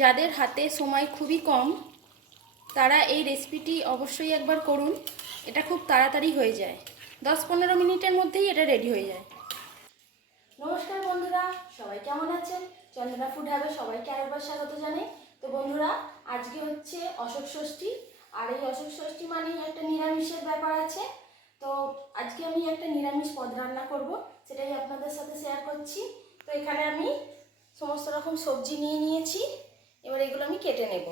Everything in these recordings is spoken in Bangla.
যাদের হাতে সময় খুবই কম, তারা এই রেসিপিটি অবশ্যই একবার করুন। এটা খুব তাড়াতাড়ি হয়ে যায়। দশ পনেরো মিনিটের মধ্যেই এটা রেডি হয়ে যায়। নমস্কার বন্ধুরা, সবাই কেমন আছেন? চন্দনা ফুড হাবে সবাইকে আরেকবার স্বাগত জানাই। তো বন্ধুরা, আজকে হচ্ছে অশোক ষষ্ঠী। আর এই অশোক ষষ্ঠী মানেই একটা নিরামিষের ব্যাপার আছে। তো আজকে আমি একটা নিরামিষ পদ রান্না করব, সেটাই আপনাদের সাথে শেয়ার করছি। তো এখানে আমি সমস্ত রকম সবজি নিয়ে নিয়েছি। এবার এগুলো আমি কেটে নেব।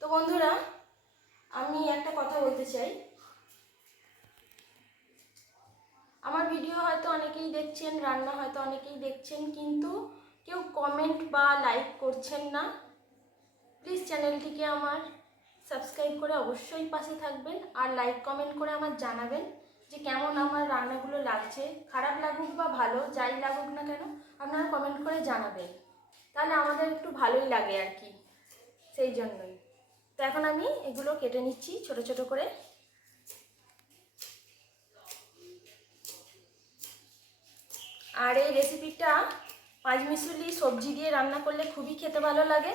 তো বন্ধুরা, আমি একটা কথা বলতে চাই। আমার ভিডিও হয়তো অনেকেই দেখছেন, রান্না হয়তো অনেকেই দেখছেন, কিন্তু কেউ কমেন্ট বা লাইক করছেন না। প্লিজ চ্যানেলটিকে আমার সাবস্ক্রাইব করে অবশ্যই পাশে থাকবেন আর লাইক কমেন্ট করে আমার জানাবেন। যে কেমন আমার রান্নাগুলো লাগছে, খারাপ লাগুক বা ভালো, যাই লাগুক না কেন, আপনারা কমেন্ট করে জানাবেন। তাহলে আমাদের একটু ভালোই লাগে আর কি, সেই জন্যই। তো এখন আমি এগুলো কেটে নিচ্ছি, ছোট ছোট করে। আর এই রেসিপিটা পাঁচমিশুলি সবজি দিয়ে রান্না করলে খুবই খেতে ভালো লাগে।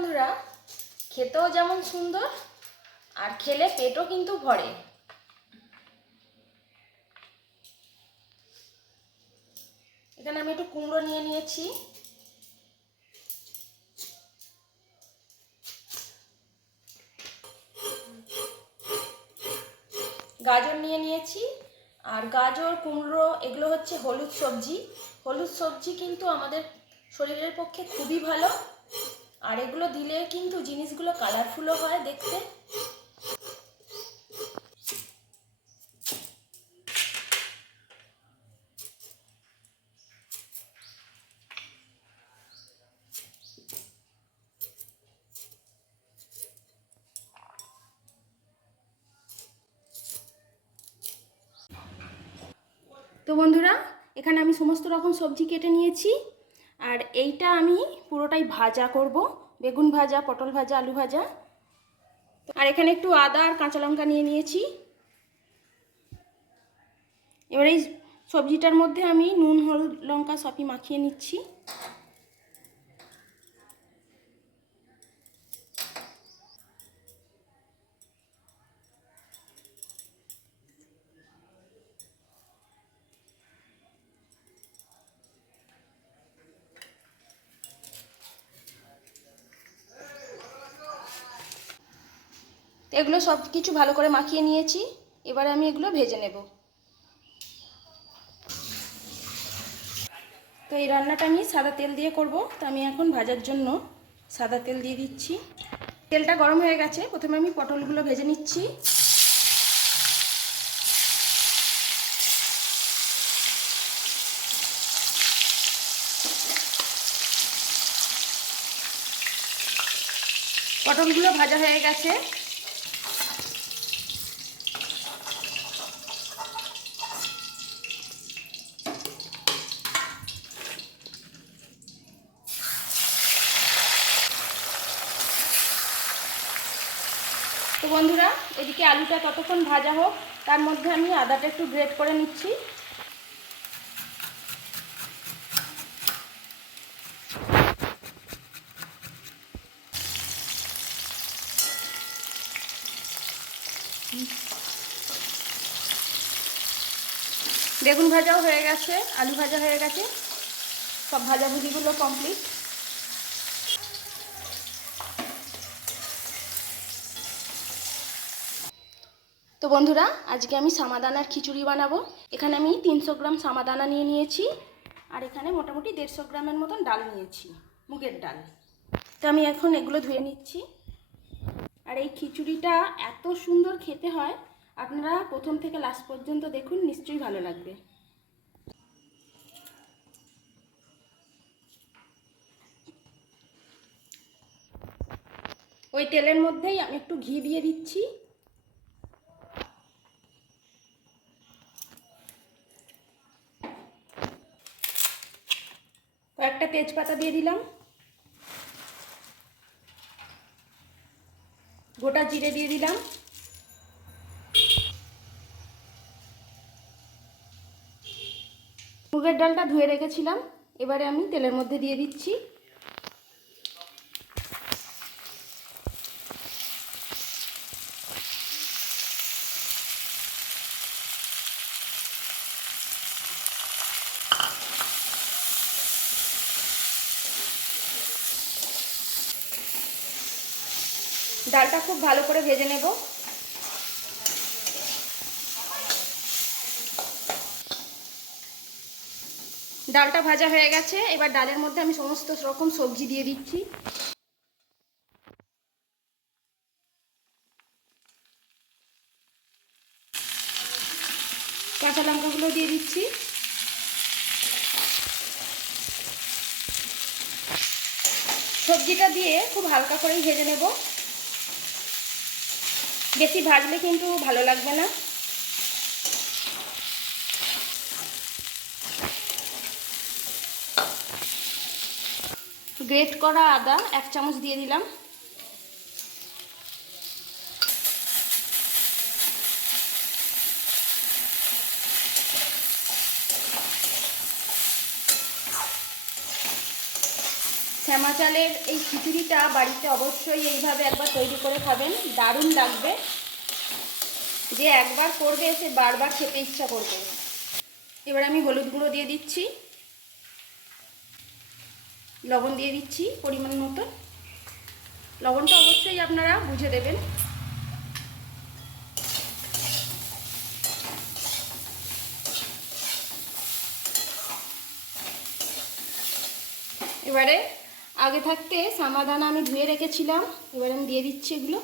বন্ধুরা, খেতেও যেমন সুন্দর, আর খেলে পেটও কিন্তু ভরে। এখানে আমি একটু কুমড়ো নিয়ে নিয়েছি। গাজর নিয়ে নিয়েছি, আর গাজর, কুমড়ো, এগুলো হচ্ছে হলুদ সবজি। হলুদ সবজি কিন্তু আমাদের শরীরের পক্ষে খুবই ভালো। আর এগুলো দিলে কিন্তু জিনিসগুলো কালারফুলও হয় দেখতে। তো বন্ধুরা, এখানে আমি সমস্ত রকম সবজি কেটে নিয়েছি। আর এইটা আমি পুরোটাই ভাজা করব। বেগুন ভাজা, পটল ভাজা, আলু ভাজা। আর এখানে একটু আদা আর কাঁচা লঙ্কা নিয়ে নিয়েছি। এবার এই সবজিটার মধ্যে আমি নুন, হলুদ, লঙ্কা সবই মাখিয়ে নিচ্ছি। তো এগুলো সব কিছু ভালো করে মাখিয়ে নিয়েছি। এবারে আমি এগুলো ভেজে নেব। তো এই রান্নাটা আমি সাদা তেল দিয়ে করব। তো আমি এখন ভাজার জন্য সাদা তেল দিয়ে দিচ্ছি। তেলটা গরম হয়ে গেছে। প্রথমে আমি পটলগুলো ভেজে নিচ্ছি। পটলগুলো ভাজা হয়ে গেছে। তো বন্ধুরা, এদিকে আলুটা ততক্ষণ ভাজা হোক, তার মধ্যে আমি আদাটা একটু গ্রেট করে নিচ্ছি। বেগুন ভাজাও হয়ে গেছে, আলু ভাজা হয়ে গেছে, সব ভাজাভুজিগুলো কমপ্লিট বন্ধুরা, আজকে আমি সামাদানার খিচুড়ি বানাবো। এখানে আমি তিনশো গ্রাম সামাদানা নিয়ে নিয়েছি, আর এখানে মোটামুটি দেড়শো গ্রামের মতন ডাল নিয়েছি, মুগের ডাল। তো আমি এখন এগুলো ধুয়ে নিচ্ছি। আর এই খিচুড়িটা এত সুন্দর খেতে হয়, আপনারা প্রথম থেকে লাস্ট পর্যন্ত দেখুন, নিশ্চয়ই ভালো লাগবে। ওই তেলের মধ্যেই আমি একটু ঘি দিয়ে দিচ্ছি। তেজপাতা দিয়ে দিলাম। গোটা জিরে দিয়ে দিলাম। মুগের ডালটা ধুয়ে রেখেছিলাম। এবারে আমি তেলের মধ্যে দিয়ে দিচ্ছি। ডালটা খুব ভালো করে ভেজে নেব। ডালটা ভাজা হয়ে গেছে, এবার ডালের মধ্যে আমি সমস্ত রকম সবজি দিয়ে দিচ্ছি। কাঁচা লঙ্কাগুলো দিয়ে দিচ্ছি। সবজিটা দিয়ে খুব হালকা করেই ভেজে নেব। বেশি ভাজলে কিন্তু ভালো লাগবে না। গ্রেট করা আদা এক চামচ দিয়ে দিলাম। শ্যামা চালের এই খিচুড়িটা বাড়িতে অবশ্যই এইভাবে একবার তৈরি করে খাবেন। দারুণ লাগবে। যে একবার করবে, সে বারবার খেতে ইচ্ছা করবে। এবার আমি হলুদ গুঁড়ো দিয়ে দিচ্ছি। লবণ দিয়ে দিচ্ছি পরিমাণ মতো। লবণটা অবশ্যই আপনারা বুঝে দেবেন। এবারে আগে থাকতে সামাদানা আমি ধুয়ে রেখেছিলাম এবার আমি দিয়ে দিচ্ছি এগুলো।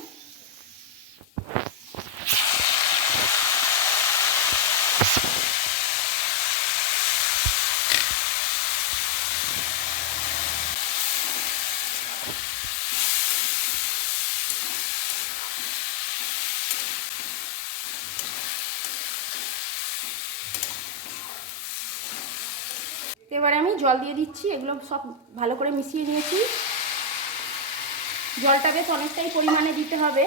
এবারে আমি জল দিয়ে দিচ্ছি, এগুলো সব ভালো করে মিশিয়ে নিয়েছি। জলটা বেশ অনেকটাই পরিমাণে দিতে হবে,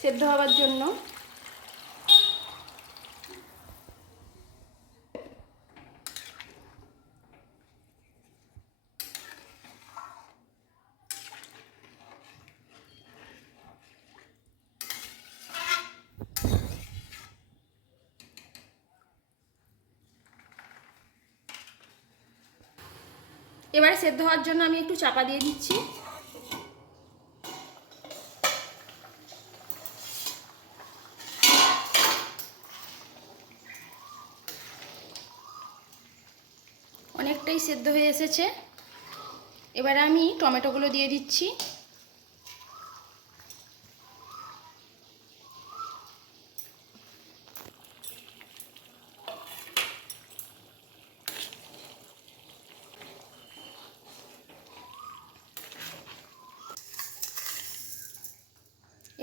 সেদ্ধ হওয়ার জন্য। এবারে সেদ্ধ হওয়ার জন্য আমি একটু চাপা দিয়ে দিচ্ছি। অনেকটাই সেদ্ধ হয়ে এসেছে। এবারে আমি টমেটোগুলো দিয়ে দিচ্ছি।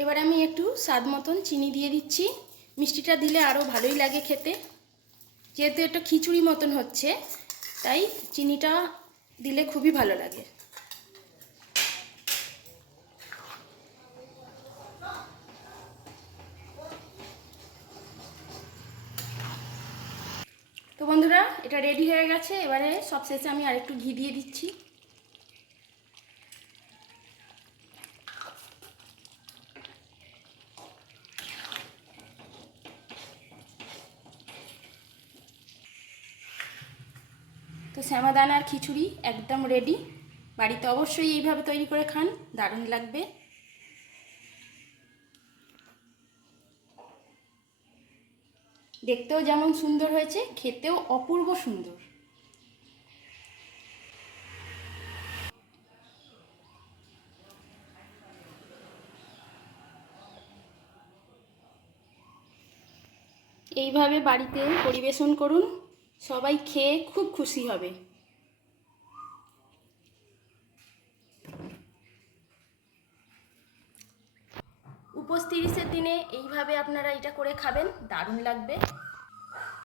এবার আমি একটু স্বাদ মতন চিনি দিয়ে দিচ্ছি। মিষ্টিটা দিলে আরও ভালোই লাগে খেতে। যেহেতু এটা খিচুড়ি মতন হচ্ছে, তাই চিনিটা দিলে খুবই ভালো লাগে। তো বন্ধুরা, এটা রেডি হয়ে গেছে। এবারে সব শেষে আমি আরেকটু ঘি দিয়ে দিচ্ছি। শ্যামাদানার খিচুড়ি একদম রেডি বাড়িতে অবশ্যই এইভাবে তৈরি করে খান, দারুণ লাগবে। দেখতেও যেমন সুন্দর হয়েছে, খেতেও অপূর্ব সুন্দর। এইভাবে বাড়িতে পরিবেশন করুন। সবাই খেয়ে খুব খুশি হবে। উপোস দিনে এইভাবে আপনারা এটা করে খাবেন দারুণ লাগবে।